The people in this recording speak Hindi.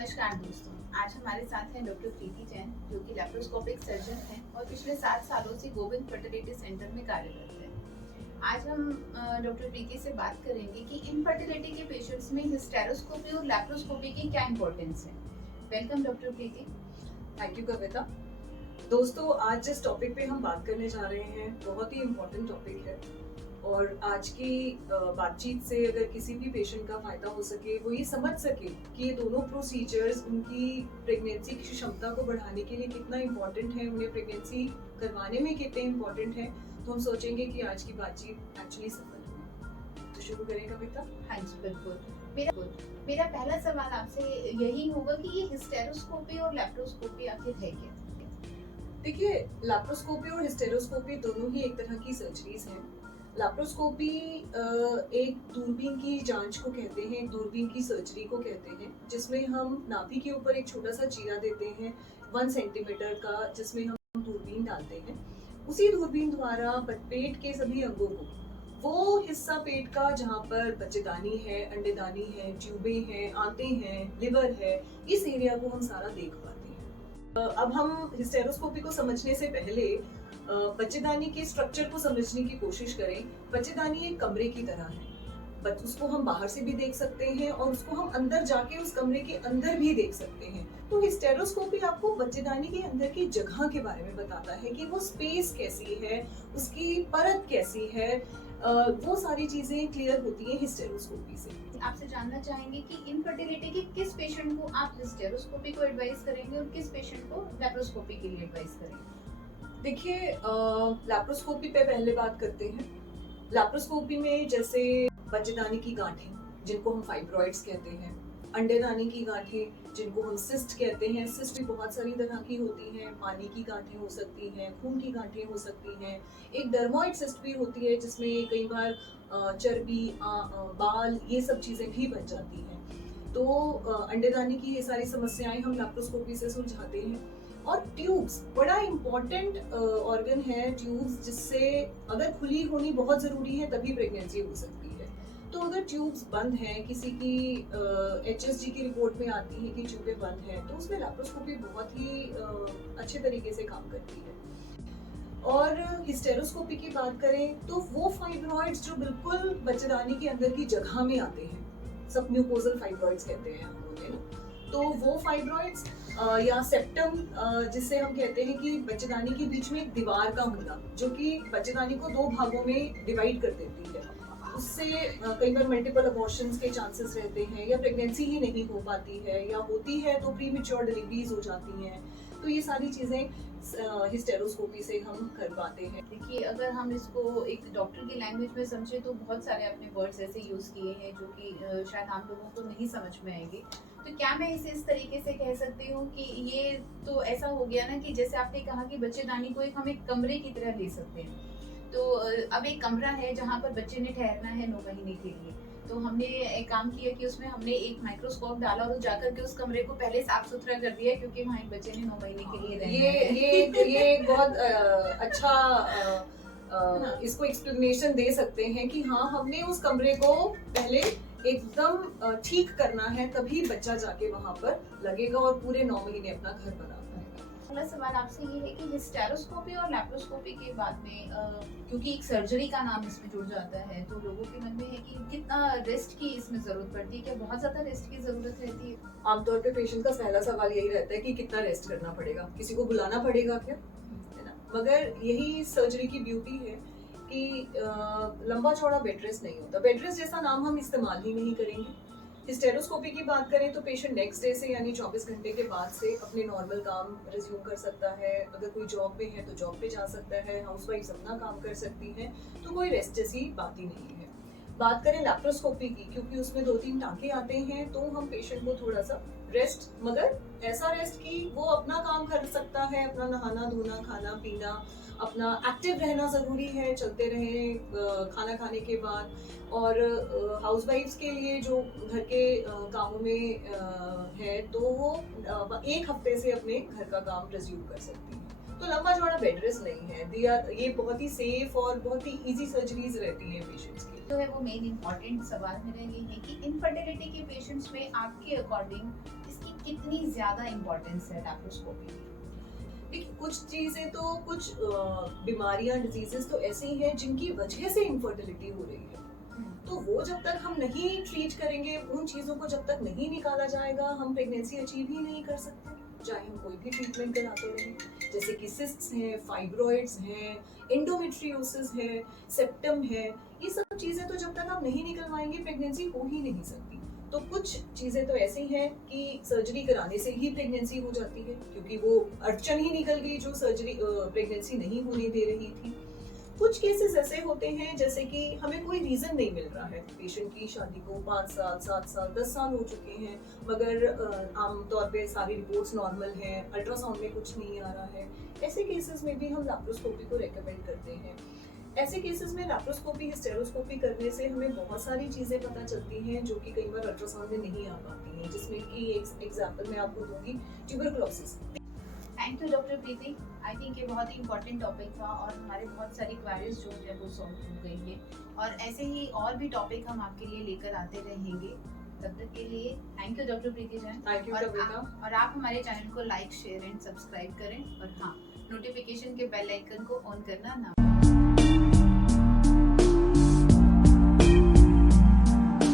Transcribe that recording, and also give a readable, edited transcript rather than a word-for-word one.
नमस्कार दोस्तों, आज हमारे साथ हैं डॉक्टर प्रीति जैन जो कि लैप्रोस्कोपिक सर्जन हैं और पिछले 7 सालों से गोविंद फर्टिलिटी सेंटर में कार्यरत हैं। आज हम डॉक्टर प्रीति से बात करेंगे कि इनफर्टिलिटी के पेशेंट्स में हिस्टेरोस्कोपी और लैप्रोस्कोपी की क्या इंपॉर्टेंस है। Welcome doctor Preeti. Thank you Kavita. दोस्तों, आज जिस टॉपिक पे हम बात करने जा रहे हैं बहुत ही इम्पोर्टेंट टॉपिक है और आज की बातचीत से अगर किसी भी पेशेंट का फायदा हो सके, वो ये समझ सके कि ये दोनों प्रोसीजर्स उनकी प्रेगनेंसी की क्षमता को बढ़ाने के लिए कितना इम्पोर्टेंट है, उन्हें प्रेगनेंसी करवाने में कितने इम्पोर्टेंट है, तो हम सोचेंगे कि आज की बातचीत एक्चुअली सफल हुई। तो शुरू करें कविता। हाँ जी बिल्कुल। मेरा पहला सवाल आपसे यही होगा कि ये हिस्टेरोस्कोपी और लैप्रोस्कोपी आखिर है क्या? देखिए, लैप्रोस्कोपी और हिस्टेरोस्कोपी दोनों ही एक तरह की सर्जरीज हैं। लैप्रोस्कोपी एक दूरबीन की जांच को कहते हैं, दूरबीन की सर्जरी को कहते हैं, जिसमें हम नाभि के ऊपर एक छोटा सा चीरा देते हैं 1 सेंटीमीटर का, जिसमें हम दूरबीन डालते हैं। उसी दूरबीन द्वारा पेट के सभी अंगों को, वो हिस्सा पेट का जहाँ पर बच्चेदानी है, अंडेदानी है, ट्यूबें हैं, आंतें हैं, लिवर है, इस एरिया को हम सारा देख पाते हैं। अब हम हिस्टेरोस्कोपी को समझने से पहले बच्चेदानी के स्ट्रक्चर को समझने की कोशिश करें। बच्चेदानी एक कमरे की तरह है, उसको हम बाहर से भी देख सकते हैं और उसको हम अंदर जाके उस कमरे के अंदर भी देख सकते हैं। तो हिस्टेरोस्कोपी आपको बच्चेदानी के अंदर की जगह के बारे में बताता है कि वो स्पेस कैसी है, उसकी परत कैसी है, वो सारी चीजें क्लियर होती हैं हिस्टेरोस्कोपी से। आपसे जानना चाहेंगे कि इनफर्टिलिटी के किस पेशेंट को आप हिस्टेरोस्कोपी को एडवाइस करेंगे और किस पेशेंट को लैप्रोस्कोपी के लिए एडवाइस करेंगे? देखिए, लैप्रोस्कोपी पे पहले बात करते हैं। लैप्रोस्कोपी में जैसे बच्चेदानी की गांठें, जिनको हम फाइब्रॉइड्स कहते हैं, अंडेदानी की गांठें, जिनको हम सिस्ट कहते हैं। सिस्ट भी बहुत सारी तरह की होती हैं, पानी की गांठें हो सकती हैं, खून की गांठें हो सकती हैं। एक डर्मोइड सिस्ट भी होती है, जिसमें कई बार चर्बी, बाल, ये सब चीजें भी बन जाती हैं। तो अंडेदानी की ये सारी समस्याएं हम लैप्रोस्कोपी से सुलझाते हैं। और ट्यूब्स बड़ा इम्पोर्टेंट ऑर्गन है, ट्यूब्स, जिससे अगर खुली होनी बहुत जरूरी है तभी प्रेगनेंसी हो सकती है। तो अगर ट्यूब्स बंद हैं, किसी की HSG की रिपोर्ट में आती है कि ट्यूबें बंद हैं, तो उसमें लैप्रोस्कोपी बहुत ही अच्छे तरीके से काम करती है। और हिस्टेरोस्कोपी की बात करें तो वो फाइब्रॉइड्स जो बिल्कुल बच्चेदानी के अंदर की जगह में आते हैं, सबम्यूकोजल फाइब्रॉइड्स कहते हैं हम लोग, है ना। तो वो फाइब्रॉइड्स या सेप्टम, जिससे हम कहते हैं कि बच्चेदानी के बीच में एक दीवार का होना, जो कि बच्चेदानी को 2 भागों में डिवाइड कर देती है, उससे कई बार मल्टीपल अबॉर्शंस के चांसेस रहते हैं, या प्रेगनेंसी ही नहीं हो पाती है, या होती है तो प्रीमेच्योर डिलीवरीज हो जाती हैं। तो ये सारी चीजें हिस्टेरोस्कोपी से हम कर पाते हैं। देखिए, अगर हम इसको एक डॉक्टर की लैंग्वेज में समझे तो बहुत सारे आपने वर्ड्स ऐसे यूज किए हैं जो कि शायद आम लोगों को नहीं समझ में आएंगे। तो क्या मैं इसे इस तरीके से कह सकती हूँ कि ये तो ऐसा हो गया ना कि जैसे आपने कहा कि बच्चेदानी को हम एक कमरे की तरह ले सकते हैं। तो अब एक कमरा है जहाँ पर बच्चे ने ठहरना है 9 महीने के लिए, तो हमने एक काम किया कि उसमें हमने एक माइक्रोस्कोप डाला और जाकर के उस कमरे को पहले साफ सुथरा कर दिया, क्योंकि वहाँ एक बच्चे ने 9 महीने के लिए रहना है। ये बहुत अच्छा इसको एक्सप्लेनेशन दे सकते हैं कि हाँ, हमने उस कमरे को पहले एकदम ठीक करना है, तभी बच्चा जाके वहाँ पर लगेगा और पूरे 9 महीने अपना घर बना पाएगा। अगला सवाल आपसे ये है कि हिस्टेरोस्कोपी और लैप्रोस्कोपी के बाद में क्योंकि एक सर्जरी का नाम इसमें जुड़ जाता है, तो लोगों के मन में है कि कितना रेस्ट की इसमें जरूरत पड़ती है, क्या बहुत ज्यादा रेस्ट की जरूरत रहती है? आमतौर पे पेशेंट का पहला सवाल यही रहता है कि कितना रेस्ट करना पड़ेगा, किसी को बुलाना पड़ेगा क्या, है ना। मगर यही सर्जरी की ब्यूटी है कि लंबा चौड़ा बेड रेस्ट नहीं होता। बेड रेस्ट जैसा नाम हम इस्तेमाल ही नहीं करेंगे। हिस्टेरोस्कोपी की बात करें तो पेशेंट नेक्स्ट डे से, यानी 24 घंटे के बाद से अपने नॉर्मल काम रिज्यूम कर सकता है। अगर कोई जॉब पे है तो जॉब पे जा सकता है, हाउसवाइफ अपना काम कर सकती है, तो कोई रेस्ट जैसी बात ही नहीं है। बात करें लैप्रोस्कोपी की, क्योंकि उसमें 2-3 टांके आते हैं, तो हम पेशेंट को थोड़ा सा रेस्ट, मगर ऐसा रेस्ट कि वो अपना काम कर सकता है, अपना नहाना धोना, खाना पीना, अपना एक्टिव रहना ज़रूरी है, चलते रहें खाना खाने के बाद। और हाउसवाइफ्स के लिए जो घर के कामों में है, तो वो 1 हफ्ते से अपने घर का काम रिज्यूम कर सकती है। तो लंबा चौड़ा बेड रेस्ट नहीं है। ये बहुत ही सेफ और बहुत ही इजी सर्जरीज रहती हैं पेशेंट्स की। तो है वो मेन इम्पोर्टेंट सवाल मेरा ये है कि इनफर्टिलिटी के पेशेंट्स में आपके अकॉर्डिंग इसकी कितनी ज्यादा इम्पोर्टेंस है लैप्रोस्कोपी की? देखिए कुछ चीजें तो कुछ बीमारियां डिजीजेस तो ऐसी हैं जिनकी वजह से इनफर्टिलिटी हो रही है, तो वो जब तक हम नहीं ट्रीट करेंगे, उन चीज़ों को जब तक नहीं निकाला जाएगा, हम प्रेगनेंसी अचीव ही नहीं कर सकते, चाहे हम कोई भी ट्रीटमेंट कराते रहें। जैसे कि सिस्ट्स हैं, फाइब्रॉइड्स हैं, एंडोमेट्रियोसिस है, सेप्टम है, ये सब चीज़ें तो जब तक आप नहीं निकलवाएंगे प्रेगनेंसी हो ही नहीं सकती। तो कुछ चीज़ें तो ऐसी हैं कि सर्जरी कराने से ही प्रेगनेंसी हो जाती है, क्योंकि वो अड़चन ही निकल गई जो सर्जरी प्रेगनेंसी नहीं होने दे रही थी। कुछ केसेस ऐसे होते हैं जैसे कि हमें कोई रीजन नहीं मिल रहा है, पेशेंट की शादी को 5 साल 7 साल 10 साल हो चुके हैं, मगर आमतौर पे सारी रिपोर्ट्स नॉर्मल हैं, अल्ट्रासाउंड में कुछ नहीं आ रहा है। ऐसे केसेस में भी हम लैप्रोस्कोपी को रेकमेंड करते हैं। ऐसे केसेस में लैप्रोस्कोपी हिस्टेरोस्कोपी करने से हमें बहुत सारी चीज़ें पता चलती हैं जो कि कई बार अल्ट्रासाउंड में नहीं आ पाती हैं, जिसमें कि एक एग्जाम्पल मैं आपको दूंगी, tuberculosis. Thank you doctor Preeti. I think ये बहुत ही इंपॉर्टेंट टॉपिक था और हमारे बहुत सारी क्वेरीज जो है वो सॉल्व हो गई है, और ऐसे ही और भी टॉपिक हम आपके लिए लेकर आते रहेंगे। तब तक के लिए thank you doctor Preeti Jain. Thank you Kavita. और आप हमारे चैनल को लाइक शेयर एंड सब्सक्राइब करें, और हाँ, नोटिफिकेशन के बेल आइकन को ऑन करना ना